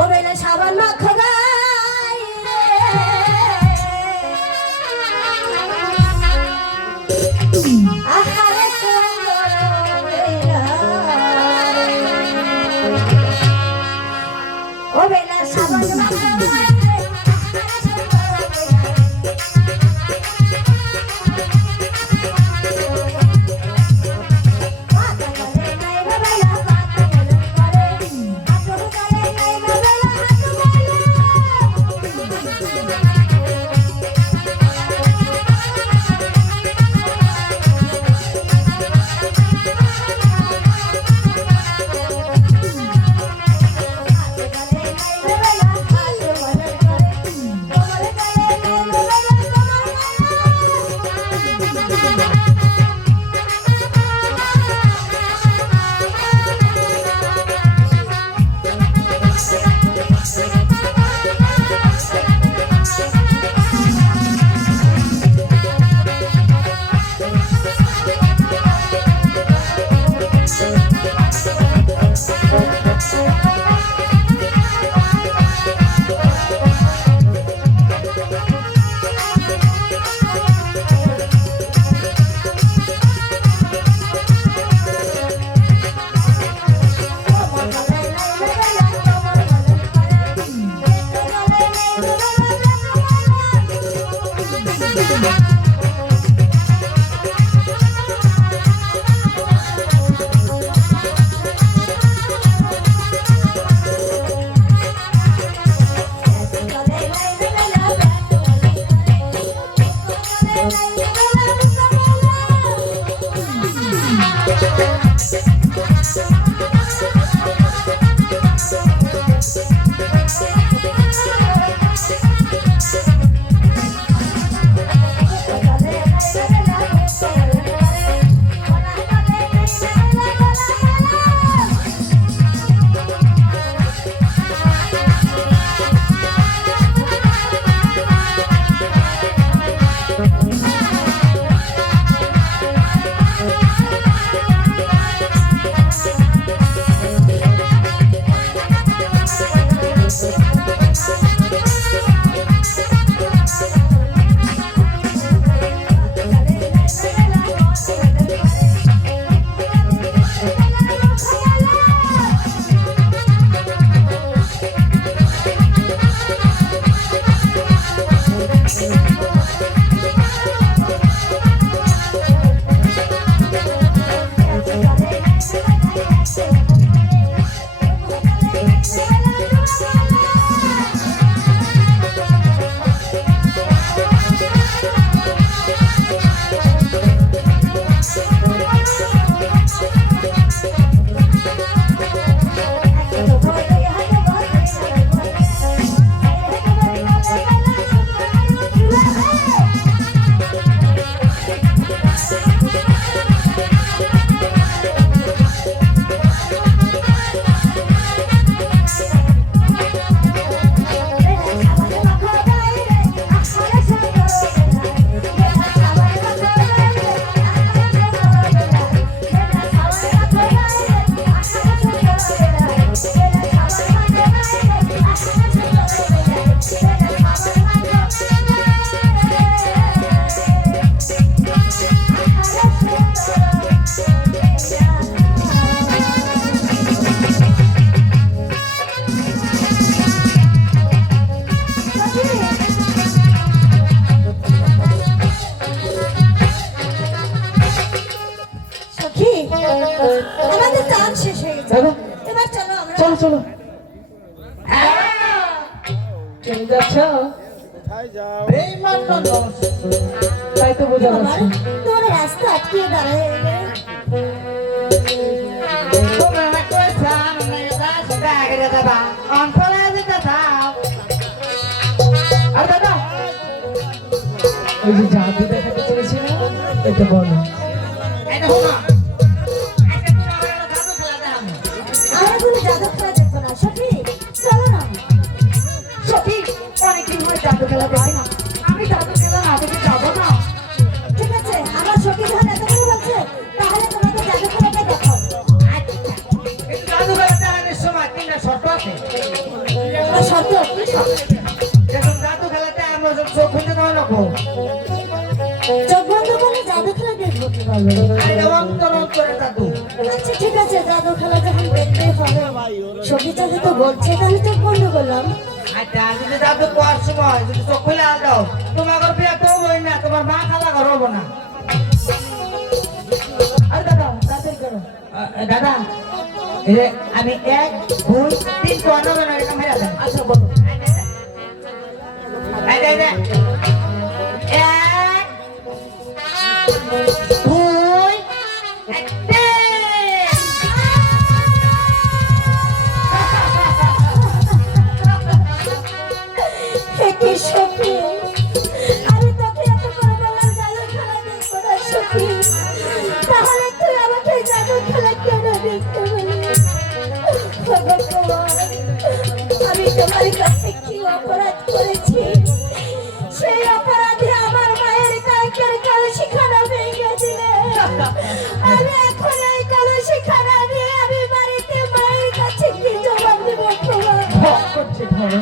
ও বেলা সাবান মাখো গায়ে আহারে সুন্দর বেলা ও বেলা সাবান মাখো গায়ে চলো চলে যাচ্ছ তাই তো বোঝা যাচ্ছে তোর রাস্তা আটকিয়ে দাঁড়ায় আর দাদা ওই যে জাদু দেখাতে চলেছিল এটা বলো জাদু খেলা দেখবো না সখী চলো না সখী অনেকদিন হয় জাদু খেলা দেখি না আমি জাদু খেলা না দেখে যাবো না ঠিক আছে আমার সখী যখন এত করে বলছে তাহলে তোমাকে জাদু খেলাটা দেখাও জাদু খেলাটা অনেক সময় 3টা শর্ত আছে শর্ত এখন জাদু খেলাতে আমরা সব চোখ খুঁজে দেওয়া রাখো চোখ বন্ধ করে জাদু খেলা দেখবো কিভাবে? আরে অন্তর অন্তরে জাদু আচ্ছা ঠিক আছে, জাদু খেলা যখন দেখতেই হবে, সখী যদি তো বলছে তাহলে চোখ বন্ধ করলাম। আচ্ছা যদি জাদু করার সময় যদি চোখ খুলে দাও তোমার বিয়ে তো হবই না, তোমার মা খালা ঘর হবো না। আর দাদা তাড়াতাড়ি করো। দাদা এই যে আমি 1 2 3 তো আনো না এরকম মেরা দেন। আচ্ছা বলো। এই যে 1 2 কি সখী, আমি তোকে এত করে বললাম জাদু খেলা দেখবো না সখী, তাহলে তুই আমাকে জাদু খেলা কেন দেখতে বলি? ভগবান, আমি তোমার কাছে কি অপরাধ করেছি? সেই অপরাধে আমার মায়ের কাকের কলসিখানা ভেঙে দিলে আমি এখন এই কলসিখানা নিয়ে আমি বাড়িতে মায়ের কাছে কি জবাব দেবো? ভগবান, ভোগ করছে ধরো।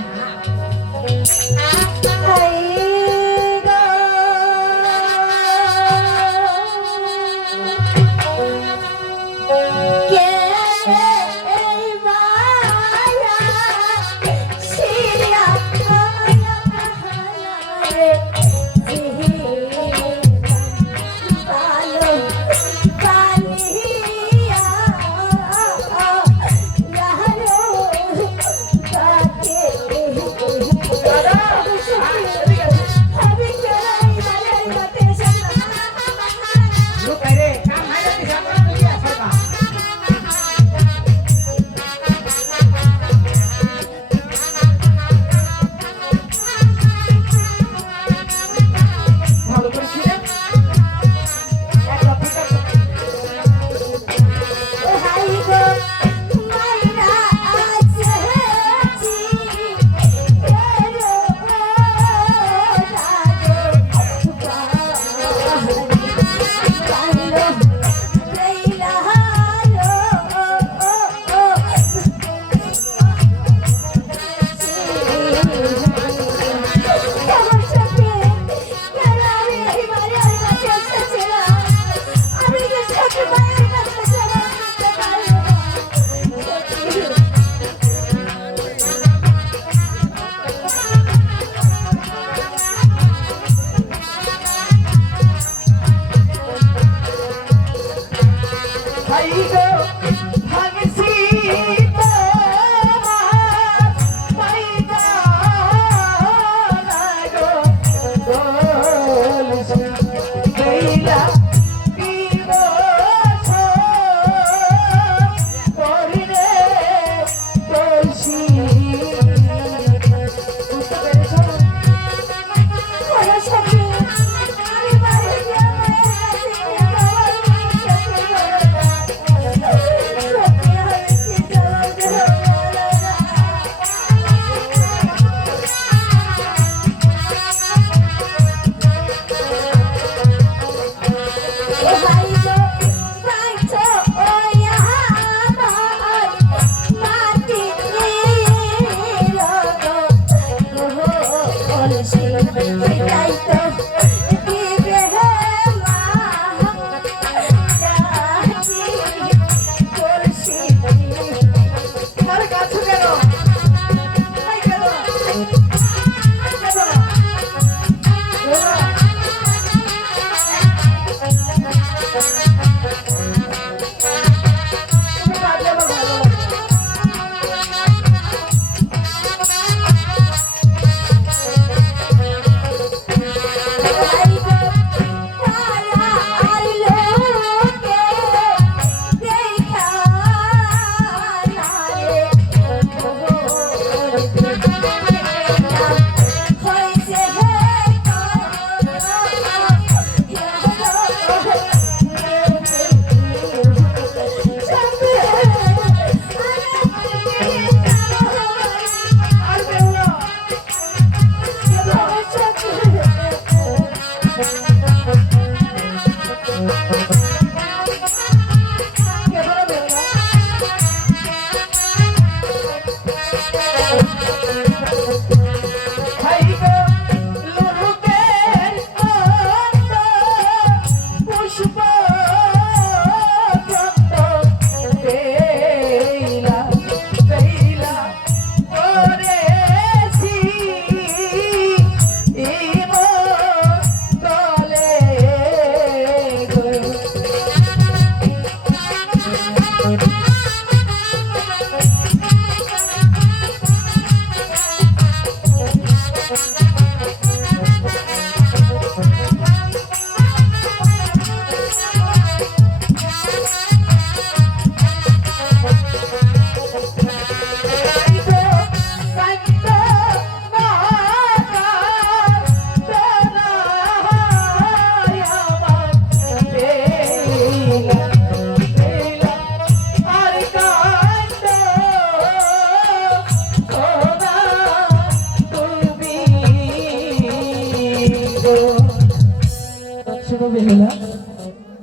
শোনো বেহুলা,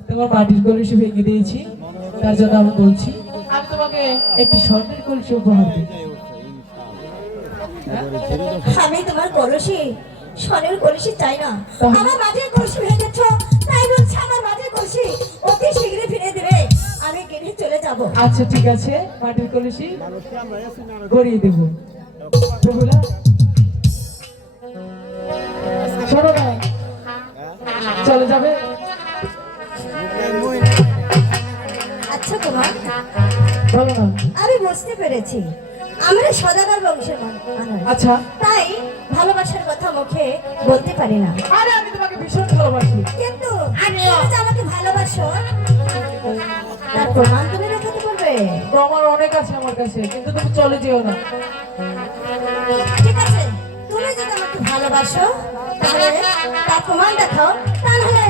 তোমার মাটির কলসি ভেঙে দিয়েছি, তার জন্য আমি বলছি আমি তোমাকে একটি স্বর্ণের কলসি উপহার দিই। আমি তোমার কলসি, স্বর্ণের কলসি চাই না। তাহলে? আমার মাটির কলসি ভেঙেছ, তাই বলছি আমার মাটির কলসি অতি শীঘ্রই ফিরে দিবে, আমি কিনে চলে যাব। আচ্ছা ঠিক আছে, মাটির কলসি গড়িয়ে দেব। বেহুলা শোনো না, চলে যাবে। আচ্ছা তোমার, বলো না। আমি বুঝতে পেরেছি আমরা সদাগর বংশের মানুষ, আচ্ছা, তাই ভালোবাসার কথা মুখে বলতে পারি না, আরে আমি তোমাকে ভীষণ ভালোবাসি। কিন্তু তুমি যে আমাকে ভালোবাসো তার প্রমাণ তুমি দেখাতে পারবে? তোমার অনেক আছে আমার কাছে, কিন্তু তুমি চলে যেও না। ঠিক আছে, তুমি যদি আমাকে ভালোবাসো তাহলে তার প্রমাণ দেখাও, তাহলে